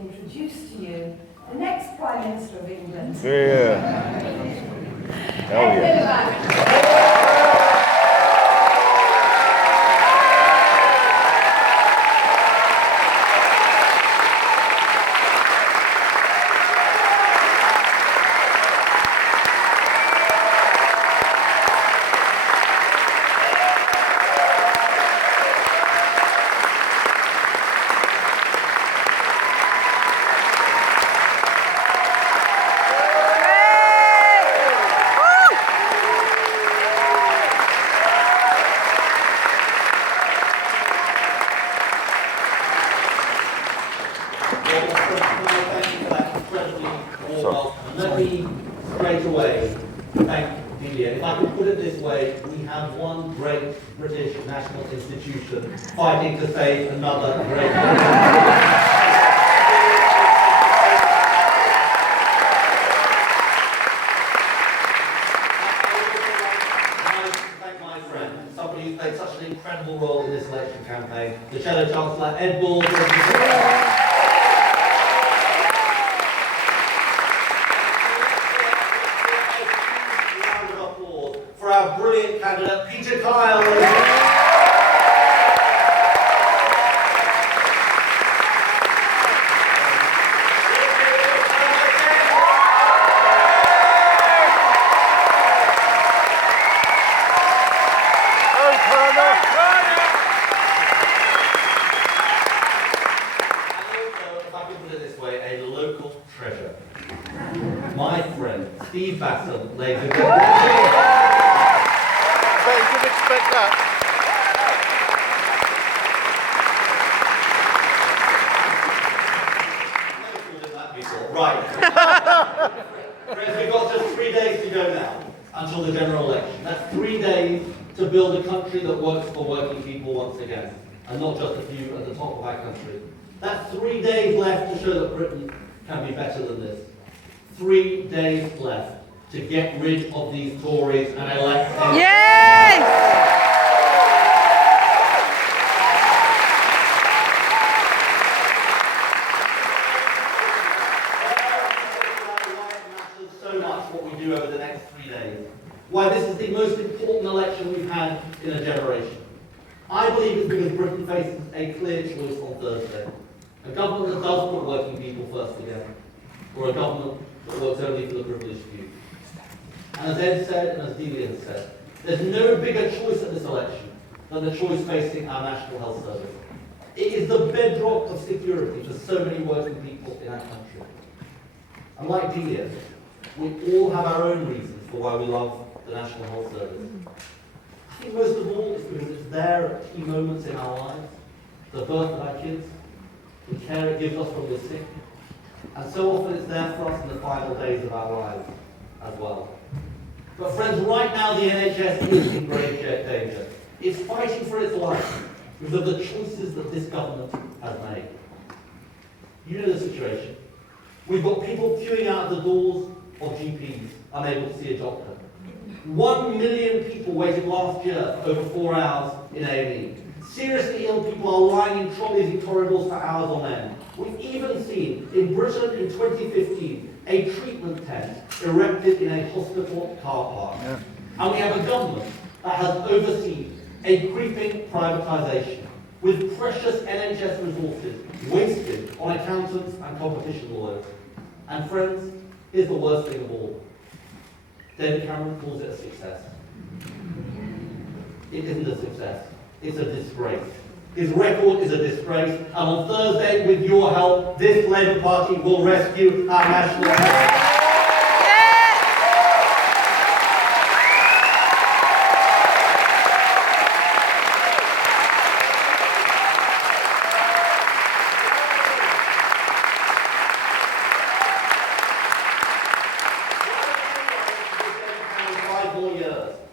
introduce to you the next Prime Minister of England. Yeah. Hell yeah. Miliband. Let me straight away thank Delia. If I could put it this way, we have one great British national institution fighting to save another great Thank my friend, somebody who's played such an incredible role in this election campaign, the Chancellor Chancellor Ed Balls. For our brilliant candidate, Peter Kyle. A local treasure. My friend, Steve Basson, ladies and gentlemen. I bet you didn't expect that. Never called him that before. Right. Friends, we've got just 3 days to go now until the general election. That's 3 days to build a country that works for working people once again, and not just a few at the top of our country. That's 3 days left to show that Britain can be better than this. 3 days left to get rid of these Tories and elect them. Yes! Why it matters so much what we do over the next 3 days. Why this is the most important election we've had in a generation. I believe it's because Britain faces a clear choice on Thursday. A government that does put working people first again, or a government that works only for the privileged few. And as Ed said, and as Delia has said, there's no bigger choice at this election than the choice facing our National Health Service. It is the bedrock of security for so many working people in our country. And like Delia, we all have our own reasons for why we love the National Health Service. I think most of all it's because it's there at key moments in our lives, the birth of our kids, the care it gives us when we're sick, and so often it's there for us in the final days of our lives as well. But friends, right now the NHS is in grave danger. It's fighting for its life because of the choices that this government has made. You know the situation. We've got people queuing out the doors of GPs, unable to see a doctor. 1 million people waited last year for over 4 hours in A&E. Seriously ill people are lying in trolleys in corridors for hours on end. We've even seen, in Britain in 2015, a treatment tent erected in a hospital car park. Yeah. And we have a government that has overseen a creeping privatisation, with precious NHS resources wasted on accountants and competition lawyers. And friends, here's the worst thing of all. David Cameron calls it a success. It isn't a success. It's a disgrace. His record is a disgrace, and on Thursday, with your help, this Labour Party will rescue our national...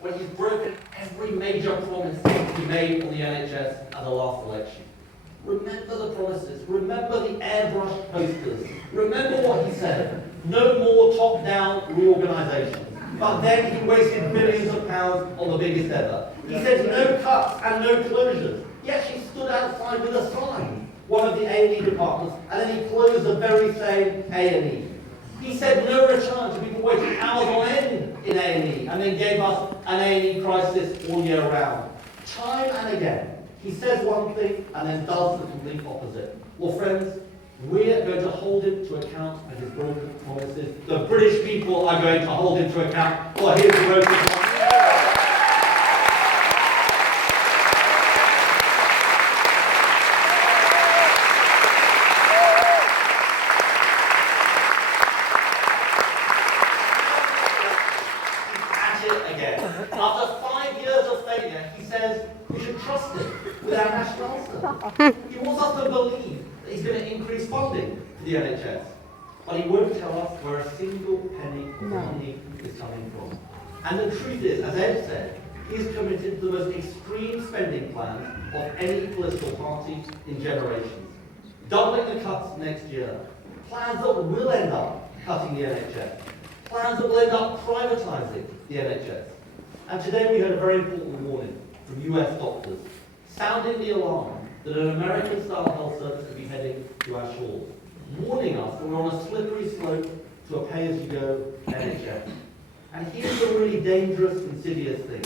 when he's broken every major promise he made on the NHS at the last election. Remember the promises, remember the airbrush posters, remember what he said, no more top-down reorganisation. But then he wasted billions of pounds on the biggest ever. He said no cuts and no closures, yet she stood outside with a sign. one of the A&E departments, and then he closed the very same A&E. He said no return to people waiting hours on end in A&E, and then gave us an A&E crisis all year round. Time and again, he says one thing and then does the complete opposite. Well, friends, we're going to hold him to account for his broken promises. The British people are going to hold him to account for his broken promises. After 5 years of failure, he says we should trust him with our national answer. He wants us to believe that he's going to increase funding for the NHS, but he won't tell us where a single penny of money is coming from. And the truth is, as Ed said, he's committed to the most extreme spending plans of any political party in generations. Doubling the cuts next year, plans that will end up cutting the NHS, plans that will end up privatising the NHS. And today we heard a very important warning from US doctors, sounding the alarm that an American-style health service could be heading to our shores, warning us that we're on a slippery slope to a pay-as-you-go NHS. And here's the really dangerous, insidious thing,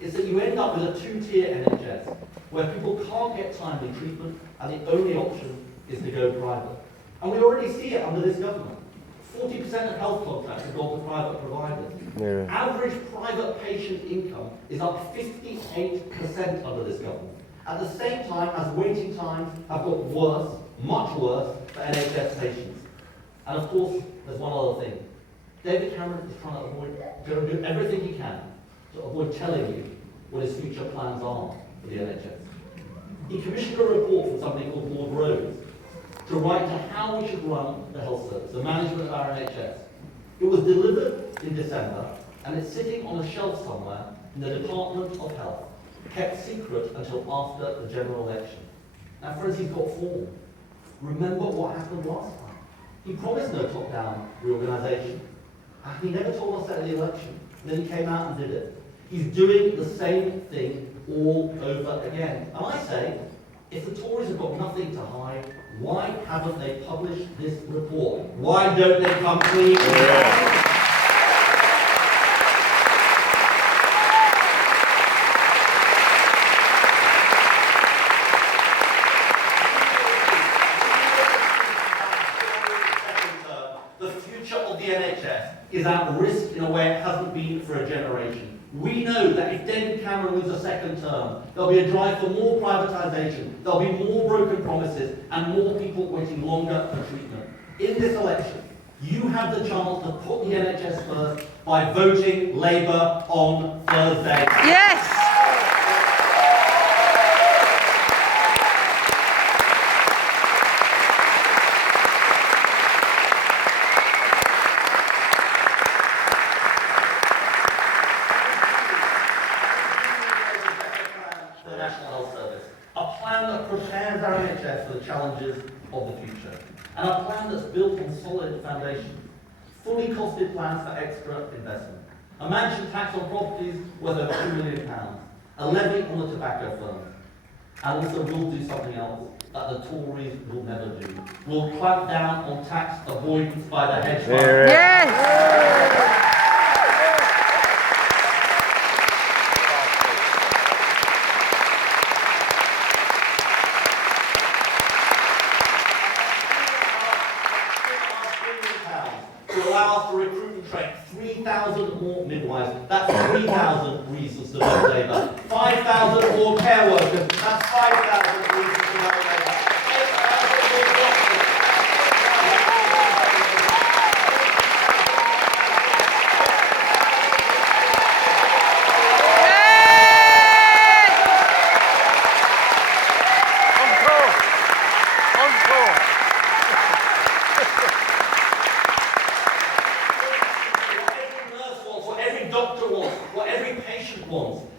is that you end up with a two-tier NHS, where people can't get timely treatment, and the only option is to go private. And we already see it under this government. 40% of health contracts have gone to private providers. Yeah. Average private patient income is up 58% under this government. At the same time as waiting times have got worse, much worse, for NHS patients. And of course, there's one other thing. David Cameron is trying to do everything he can to avoid telling you what his future plans are for the NHS. He commissioned a report from somebody called Lord Rose to write to how we should run the health service, the management of our NHS. It was delivered in December, and it's sitting on a shelf somewhere in the Department of Health, kept secret until after the general election. Now, friends, he's got form. Remember what happened last time. He promised no top-down reorganisation, and he never told us that at the election. And then he came out and did it. He's doing the same thing all over again. And I say, if the Tories have got nothing to hide, why haven't they published this report? Why don't they come clean? Yeah. The future of the NHS is at risk in a way it hasn't been for a generation. We know that if David Cameron wins a second term, there'll be a drive for more privatisation, there'll be more broken promises, and more people waiting longer for treatment. In this election, you have the chance to put the NHS first by voting Labour on Thursday. Yes! Prepares our NHS for the challenges of the future. And a plan that's built on solid foundations. Fully costed plans for extra investment. A mansion tax on properties worth over £2 million. A levy on the tobacco firms. And also we'll do something else that the Tories will never do. We'll clamp down on tax avoidance by the hedge funds. Yes! To allow us to recruit and train 3,000 more midwives. That's 3,000 reasons to vote Labour. 5,000 more care workers. That's 5,000 reasons to vote Labour. 8,000 more doctors.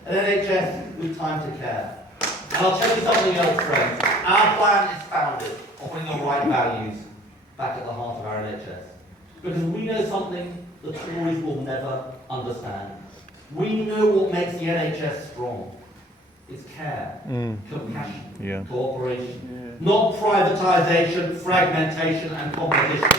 An NHS with time to care. And I'll tell you something else, friends. Our plan is founded on putting the right values back at the heart of our NHS. Because we know something the Tories will never understand. We know what makes the NHS strong. It's care, compassion, Yeah. cooperation. Not privatisation, fragmentation and competition.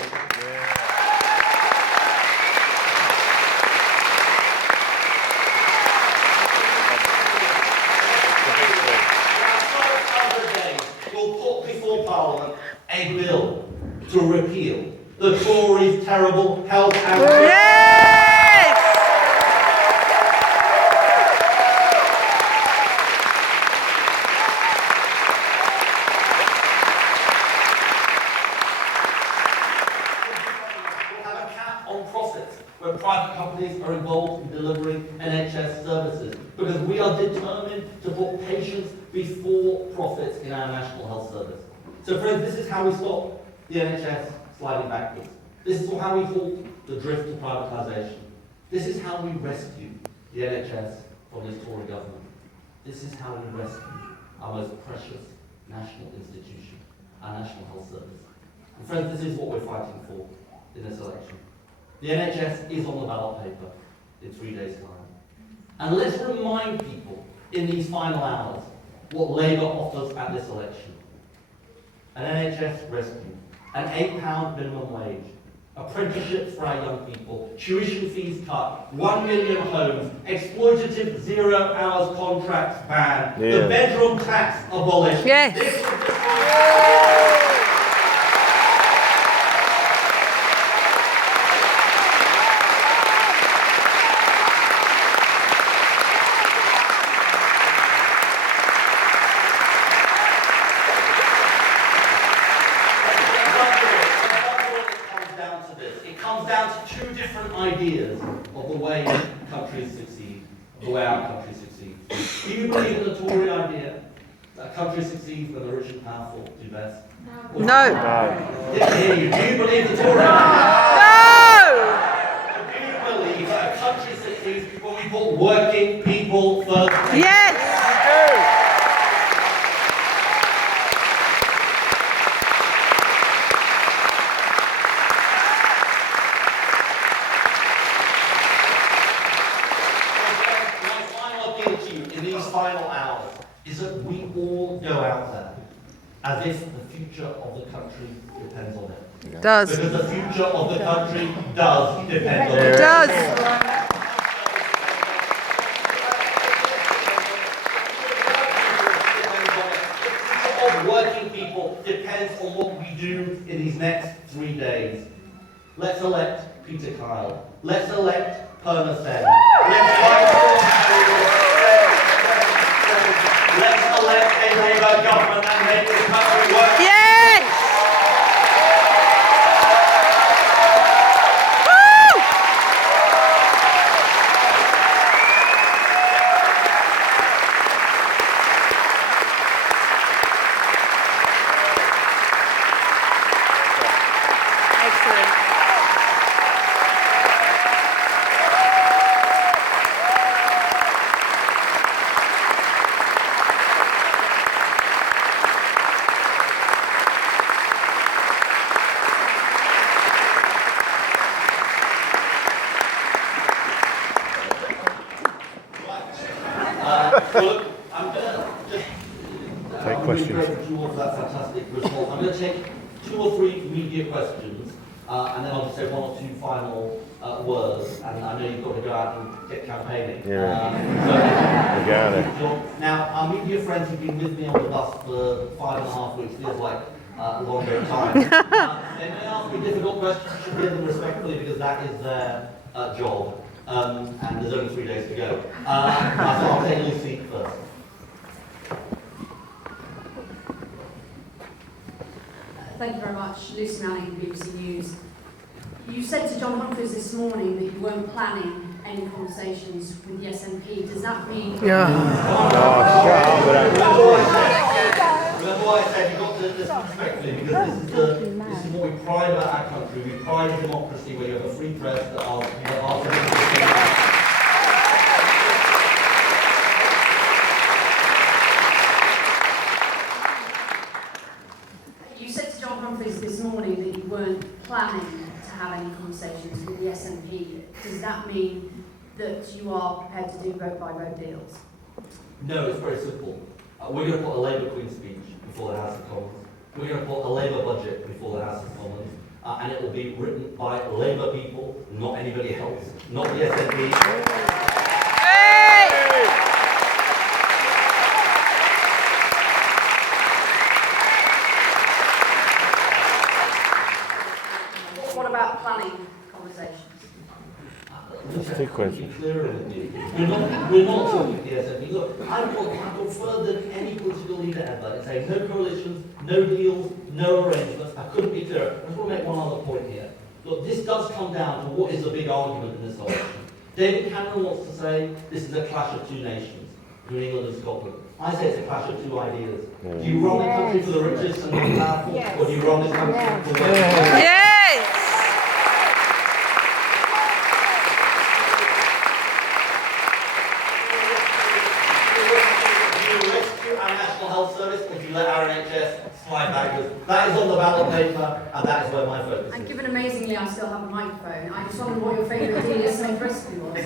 We'll put before Parliament a bill to repeal the Tories' terrible health and where private companies are involved in delivering NHS services, because we are determined to put patients before profits in our National Health Service. So friends, this is how we stop the NHS sliding backwards. This is how we halt the drift to privatisation. This is how we rescue the NHS from this Tory government. This is how we rescue our most precious national institution, our National Health Service. And friends, this is what we're fighting for in this election. The NHS is on the ballot paper in 3 days' time. And let's remind people in these final hours what Labour offers at this election. An NHS rescue, an £8 minimum wage, apprenticeships for our young people, tuition fees cut, 1 million homes, exploitative 0 hours contracts banned, the bedroom tax abolished. Ideas of the way countries succeed, the way our country succeeds. Do you believe in the Tory idea that a country succeeds when the rich and powerful do best? No. Do you believe the Tory idea? No. Do you believe that a country succeeds when we put working people first? Yes. Final hours is that we all go out there as if the future of the country depends on it. Does. Because the future of the country does depend on it. Does. The future of working people depends on what we do in these next 3 days. Let's elect Peter Kyle. Let's elect Perna Sen. Let's fight for Let's elect a Labour government and make this country work. Yes! Woo! Excellent. Well, look, I'm going to just take questions towards that fantastic response. I'm going to take 2 or 3 media questions, and then I'll just say 1 or 2 final words. And I know you've got to go out and get campaigning. Now, our media friends have been with me on the bus for 5.5 weeks. Feels like a longer time. They may ask me difficult questions. I should hear them respectfully because that is their job. And there's only 3 days to go. So I'll take Lucy first. Thank you very much. Lucy Manning, BBC News. You said to John Humphreys this morning that you weren't planning any conversations with the SNP. Does that mean... Remember why I said you've got to listen respectfully, because this is what we pride about our country. We pride in democracy, where you have a free press that are You said to John Humphreys this morning that you weren't planning to have any conversations with the SNP. Does that mean that you are prepared to do vote-by-vote deals? No, it's very simple. We're going to put a Labour Queen speech before the House of Commons. We're going to put a Labour budget before the House of Commons. And it will be written by Labour people, not anybody else, not the SNP. What about planning conversations? Two questions. We're not talking to the SNP. Look, I've gone further than any political leader ever in saying no coalitions, no deals, no arrangements. I couldn't be clearer. I just want to make one other point here. Look, this does come down to what is the big argument in this election. David Cameron wants to say this is a clash of two nations, between England and Scotland. I say it's a clash of two ideas. Do you run the country for the richest and the powerful, or do you run this country for the working class? Yes! Our National Health Service, or do you let our NHS slide backwards? That is on the ballot paper, and that is where my focus is. And given amazingly I still have a microphone, I just wondered what your favourite Delia Smith recipe was.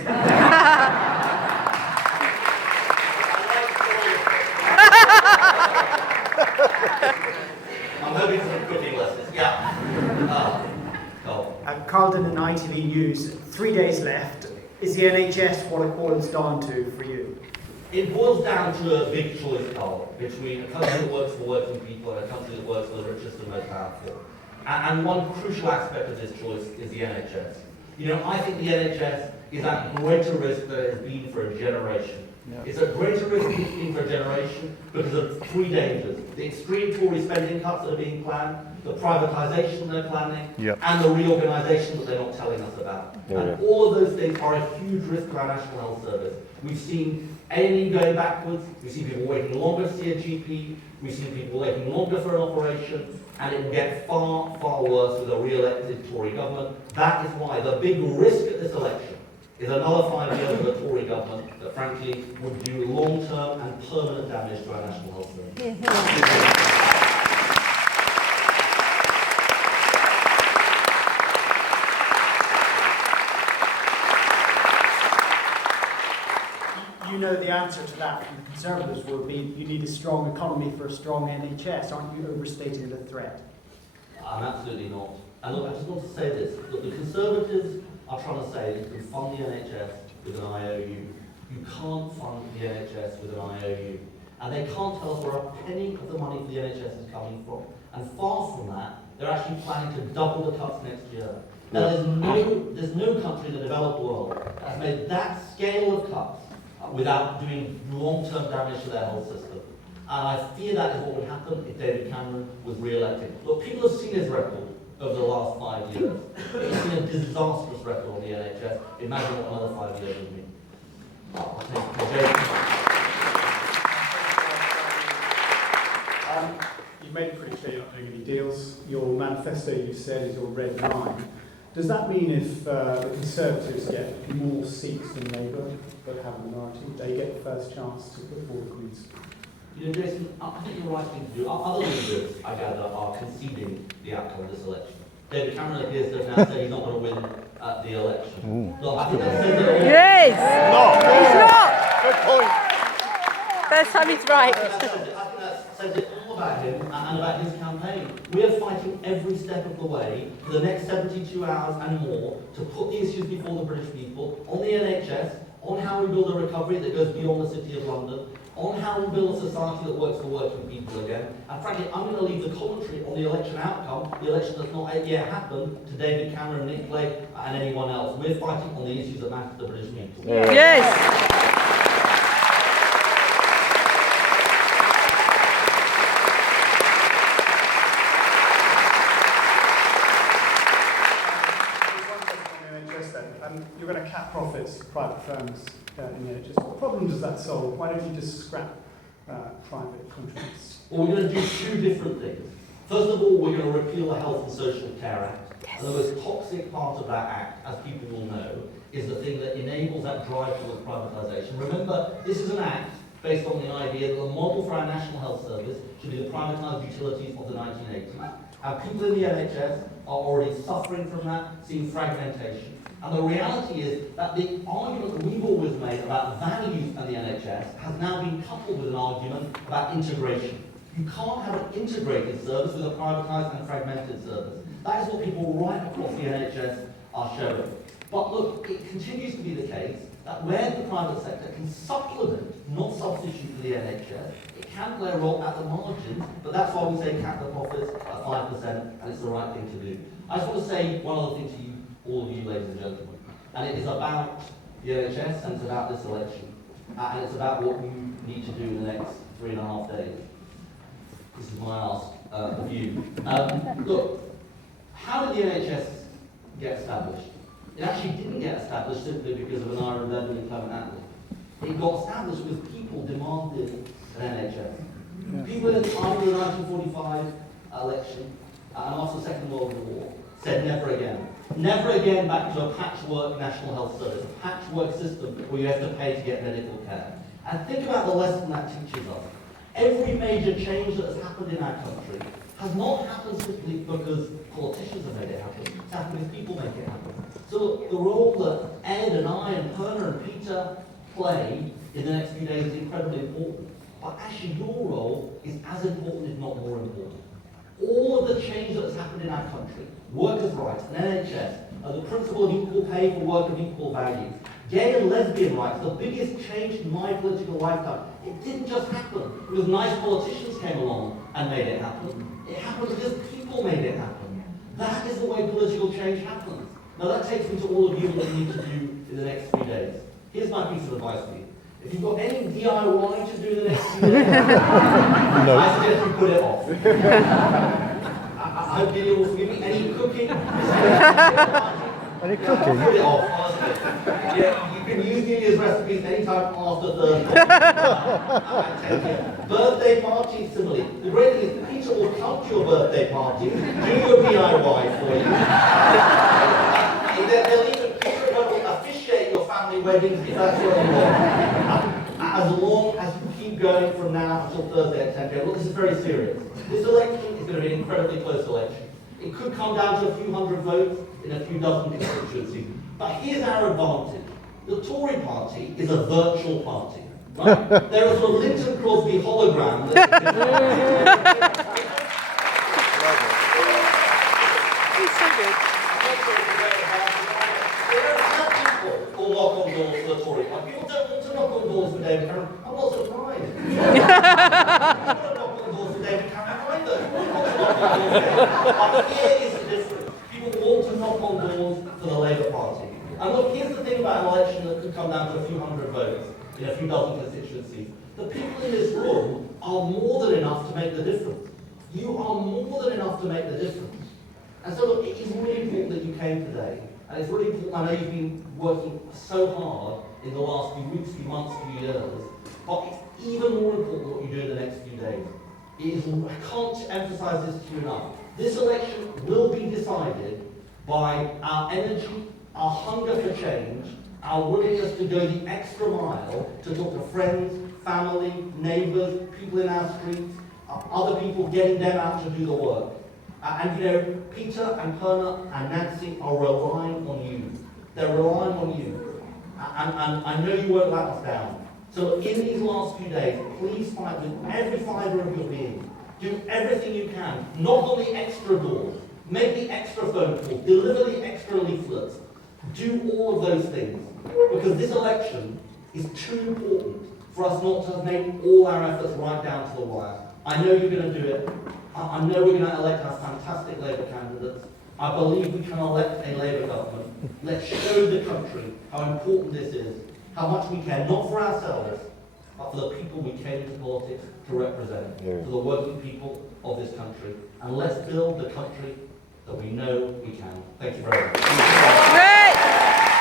I'm hoping for some cooking lessons. Yeah. Carlton and ITV News, 3 days left. Is the NHS what it boils down to for you? It boils down to a big choice, Carl, between a country that works for working people and a country that works for the richest and most powerful. And one crucial aspect of this choice is the NHS. You know, I think the NHS is at greater risk than it has been for a generation. It's at greater risk than it's been for a generation because of three dangers. The extreme Tory spending cuts that are being planned, the privatisation they're planning, and the reorganisation that they're not telling us about. And all of those things are a huge risk to our National Health Service. We've seen A&E going backwards, we've seen people waiting longer to see a GP, we've seen people waiting longer for an operation, and it will get far, far worse with a re-elected Tory government. That is why the big risk at this election is another 5 years of a Tory government that frankly would do long-term and permanent damage to our National Health Service. You know the answer to that from the Conservatives will be you need a strong economy for a strong NHS. Aren't you overstating the threat? I'm absolutely not. And look, I just want to say this. Look, the Conservatives are trying to say that you can fund the NHS with an IOU. You can't fund the NHS with an IOU. And they can't tell us where a penny of the money for the NHS is coming from. And far from that, they're actually planning to double the cuts next year. Now, there's no country in the developed world that has made that scale of cuts without doing long-term damage to their health system. And I fear that is what would happen if David Cameron was re-elected. Look, people have seen his record over the last 5 years. He's seen a disastrous record on the NHS. Imagine what another 5 years would mean. You've made it pretty clear you're not doing any deals. Your manifesto, you said, is your red line. Does that mean if the Conservatives get more seats than Labour, but have a minority, they get the first chance to put forward the Queen's? You know, Jason, I think the right thing to do, other leaders, I gather, are conceding the outcome of this election. David Cameron appears to have now said he's not going to win the election. Look, I think that says it all. Yes! No! He's not! Good point. First time he's right. I think that says it all about him and about his campaign. We are fighting every step of the way for the next 72 hours and more to put the issues before the British people on the NHS, on how we build a recovery that goes beyond the City of London, on how we build a society that works for working people again. And frankly, I'm going to leave the commentary on the election outcome, the election that's not yet happened, to David Cameron, Nick Clegg, and anyone else. We're fighting on the issues that matter to the British people. Yes! You're going to cap profits for private firms in the NHS. What problem does that solve? Why don't you just scrap private contracts? Well, we're going to do two different things. First of all, we're going to repeal the Health and Social Care Act. Yes. And the most toxic part of that act, as people will know, is the thing that enables that drive towards privatisation. Remember, this is an act based on the idea that the model for our National Health Service should be the privatised utilities of the 1980s. Our people in the NHS are already suffering from that, seeing fragmentation. And the reality is that the argument that we've always made about values and the NHS has now been coupled with an argument about integration. You can't have an integrated service with a privatised and fragmented service. That is what people right across the NHS are showing. But look, it continues to be the case that where the private sector can supplement, not substitute for the NHS, it can play a role at the margins, but that's why we say cap the profits at 5%, and it's the right thing to do. I just want to say one other thing to you, all of you ladies and gentlemen, and it is about the NHS, and it's about this election, and it's about what you need to do in the next 3.5 days. This is my ask of you. Look, how did the NHS get established? It actually didn't get established simply because of an Iron Levy and Clement Attlee. It got established because people demanded an NHS. People after the 1945 election and after the Second World War said never again. Never again back to a patchwork national health service, a patchwork system where you have to pay to get medical care. And think about the lesson that teaches us. Every major change that has happened in our country has not happened simply because politicians have made it happen. It's happened because people make it happen. So the role that Ed and I and Perna and Peter play in the next few days is incredibly important. But actually your role is as important, if not more important. All of the change that has happened in our country, workers' rights, and NHS, the principle of equal pay for work of equal value, gay and lesbian rights, the biggest change in my political lifetime. It didn't just happen because nice politicians came along and made it happen. It happened because people made it happen. That is the way political change happens. Now that takes me to all of you and what you need to do in the next few days. Here's my piece of advice for you. If you've got any DIY to do in the next few days, I suggest you put it off. I hope you will forgive me. Any cooking? Any cooking? Put it off, honestly. Yeah, you can use New Year's recipes anytime after Thursday. Birthday parties, similarly. The great thing is Peter will come to your birthday party, do your DIY for you. They'll even Peter will officiate your family weddings if that's what you want. As long as you keep going from now until Thursday at 10 p.m. Look, this is very serious. This election is going to be an incredibly close election. It could come down to a few hundred votes in a few dozen constituencies. But here's our advantage. The Tory party is a virtual party. Right? There is a Linton Crosby hologram. He's so good. There are some people who knock on doors for the Tory party. People don't want to knock on doors for David Cameron. I'm not surprised. People don't knock on doors for David Cameron either. But here is the difference. People want to knock on doors for the Labour Party. And look, here's the thing about an election that could come down to a few hundred votes in a few dozen constituencies. The people in this room are more than enough to make the difference. You are more than enough to make the difference. And so look, it is really important that you came today. And it's really important, I know you've been working so hard in the last few weeks, few months, few years, but it's even more important what you do in the next few days. It is, I can't emphasize this to you enough. This election will be decided by our energy, our hunger for change, our willingness to go the extra mile to talk to friends, family, neighbours, people in our streets, other people, getting them out to do the work. And you know, Peter and Perna and Nancy are relying on you. They're relying on you. And I know you won't let us down. So in these last few days, please fight with every fibre of your being. Do everything you can. Knock on the extra doors. Make the extra phone calls. Deliver the extra leaflets. Do all of those things. Because this election is too important for us not to have made all our efforts right down to the wire. I know you're going to do it. I know we're going to elect our fantastic Labour candidates. I believe we can elect a Labour government. Let's show the country how important this is, how much we care, not for ourselves, but for the people we came into politics to represent, for the working people of this country. And let's build the country that we know we can. Thank you very much. Great.